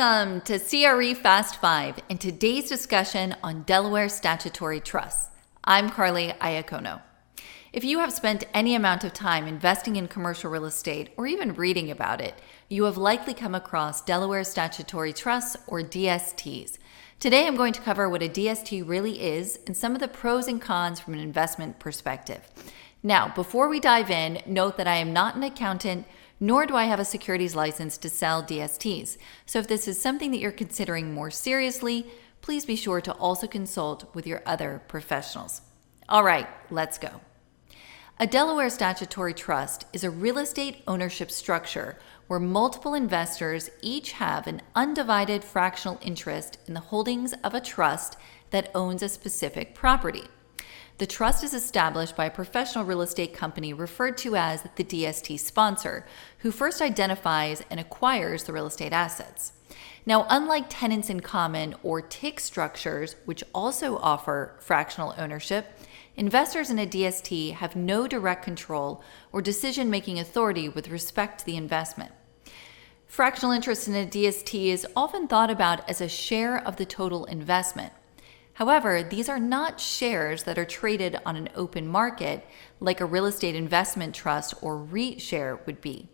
Welcome to CRE Fast 5 and today's discussion on Delaware statutory trusts. I'm Carly Iacono. If you have spent any amount of time investing in commercial real estate or even reading about it, you have likely come across Delaware statutory trusts or DSTs. Today I'm going to cover what a DST really is and some of the pros and cons from an investment perspective. Now, before we dive in, note that I am not an accountant, nor do I have a securities license to sell DSTs. So if this is something that you're considering more seriously, please be sure to also consult with your other professionals. All right, let's go. A Delaware statutory trust is a real estate ownership structure where multiple investors each have an undivided fractional interest in the holdings of a trust that owns a specific property. The trust is established by a professional real estate company referred to as the DST sponsor, who first identifies and acquires the real estate assets. Now, unlike tenants in common or TIC structures, which also offer fractional ownership, investors in a DST have no direct control or decision-making authority with respect to the investment. Fractional interest in a DST is often thought about as a share of the total investment. However, these are not shares that are traded on an open market like a real estate investment trust or REIT share would be.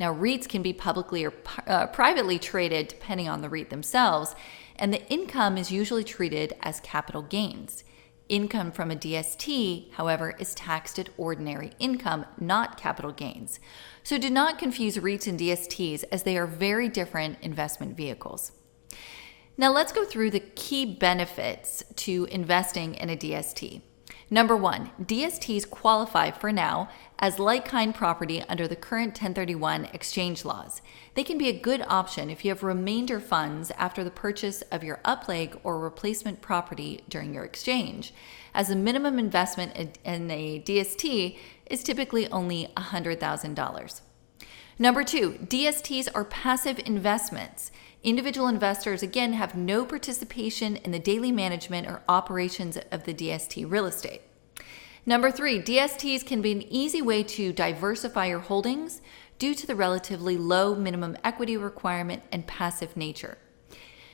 Now, REITs can be publicly or privately traded depending on the REIT themselves, and the income is usually treated as capital gains. Income from a DST, however, is taxed at ordinary income, not capital gains. So do not confuse REITs and DSTs as they are very different investment vehicles. Now let's go through the key benefits to investing in a DST. Number one, DSTs qualify for now as like-kind property under the current 1031 exchange laws. They can be a good option if you have remainder funds after the purchase of your upleg or replacement property during your exchange, as a minimum investment in a DST is typically only $100,000. Number two, DSTs are passive investments. Individual investors, again, have no participation in the daily management or operations of the DST real estate. Number three, DSTs can be an easy way to diversify your holdings due to the relatively low minimum equity requirement and passive nature.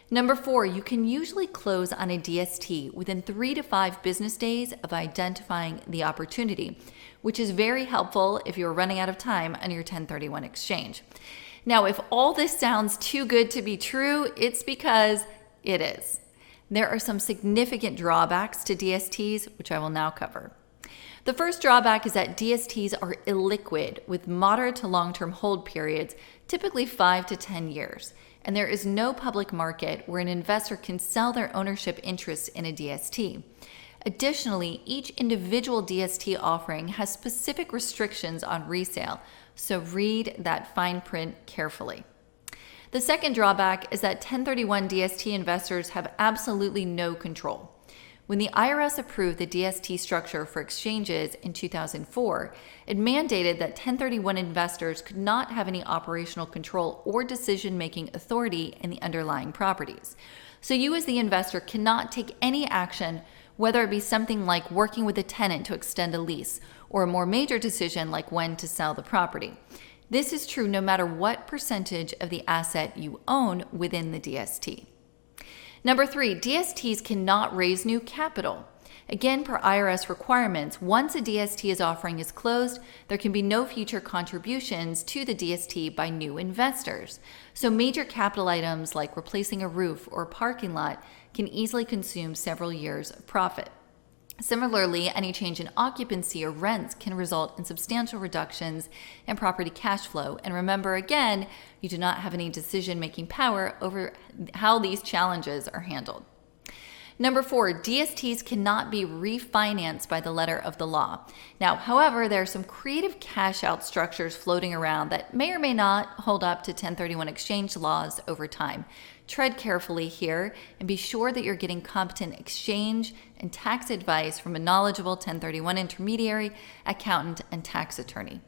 Number four, you can usually close on a DST within 3 to 5 business days of identifying the opportunity, which is very helpful if you're running out of time on your 1031 exchange. Now, if all this sounds too good to be true, it's because it is. There are some significant drawbacks to DSTs, which I will now cover. The first drawback is that DSTs are illiquid with moderate to long-term hold periods, typically 5 to 10 years, and there is no public market where an investor can sell their ownership interests in a DST. Additionally, each individual DST offering has specific restrictions on resale, so read that fine print carefully. The second drawback is that 1031 DST investors have absolutely no control. When the IRS approved the DST structure for exchanges in 2004, it mandated that 1031 investors could not have any operational control or decision-making authority in the underlying properties. So you as the investor cannot take any action, whether it be something like working with a tenant to extend a lease or a more major decision like when to sell the property. This is true no matter what percentage of the asset you own within the DST. Number three, DSTs cannot raise new capital. Again, per IRS requirements, once a DST's offering is closed, there can be no future contributions to the DST by new investors. So major capital items like replacing a roof or a parking lot can easily consume several years of profit. Similarly, any change in occupancy or rents can result in substantial reductions in property cash flow. And remember, again, you do not have any decision-making power over how these challenges are handled. Number four, DSTs cannot be refinanced by the letter of the law. Now, however, there are some creative cash-out structures floating around that may or may not hold up to 1031 exchange laws over time. Tread carefully here and be sure that you're getting competent exchange and tax advice from a knowledgeable 1031 intermediary, accountant, and tax attorney.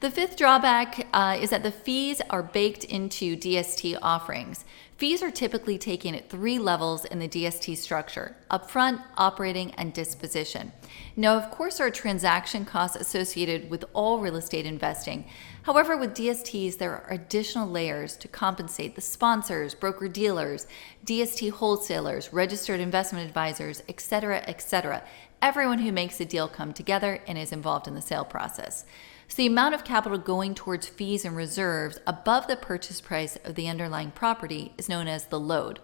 The fifth drawback is that the fees are baked into DST offerings. Fees are typically taken at 3 levels in the DST structure: upfront, operating, and disposition. Now, of course, there are transaction costs associated with all real estate investing. However, with DSTs, there are additional layers to compensate the sponsors, broker-dealers, DST wholesalers, registered investment advisors, etc., everyone who makes the deal come together and is involved in the sale process. So the amount of capital going towards fees and reserves above the purchase price of the underlying property is known as the load.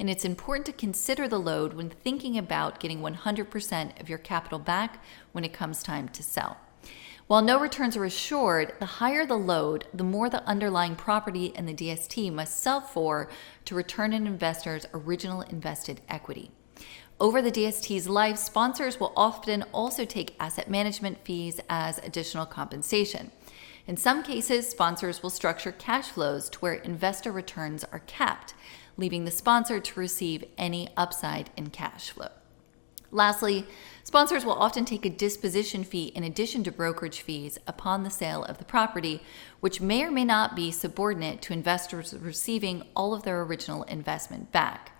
And it's important to consider the load when thinking about getting 100% of your capital back when it comes time to sell. While no returns are assured, the higher the load, the more the underlying property and the DST must sell for to return an investor's original invested equity. Over the DST's life, sponsors will often also take asset management fees as additional compensation. In some cases, sponsors will structure cash flows to where investor returns are capped, leaving the sponsor to receive any upside in cash flow. Lastly, sponsors will often take a disposition fee in addition to brokerage fees upon the sale of the property, which may or may not be subordinate to investors receiving all of their original investment back.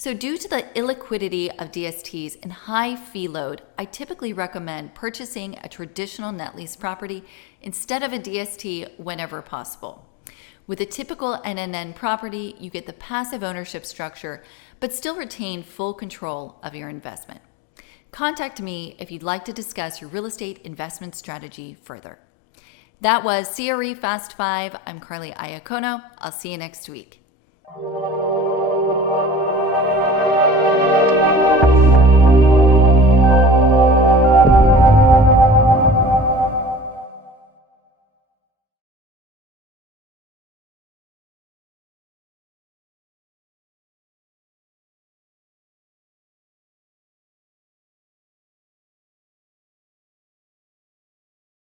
So due to the illiquidity of DSTs and high fee load, I typically recommend purchasing a traditional net lease property instead of a DST whenever possible. With a typical NNN property, you get the passive ownership structure, but still retain full control of your investment. Contact me if you'd like to discuss your real estate investment strategy further. That was CRE Fast 5. I'm Carly Iacono. I'll see you next week.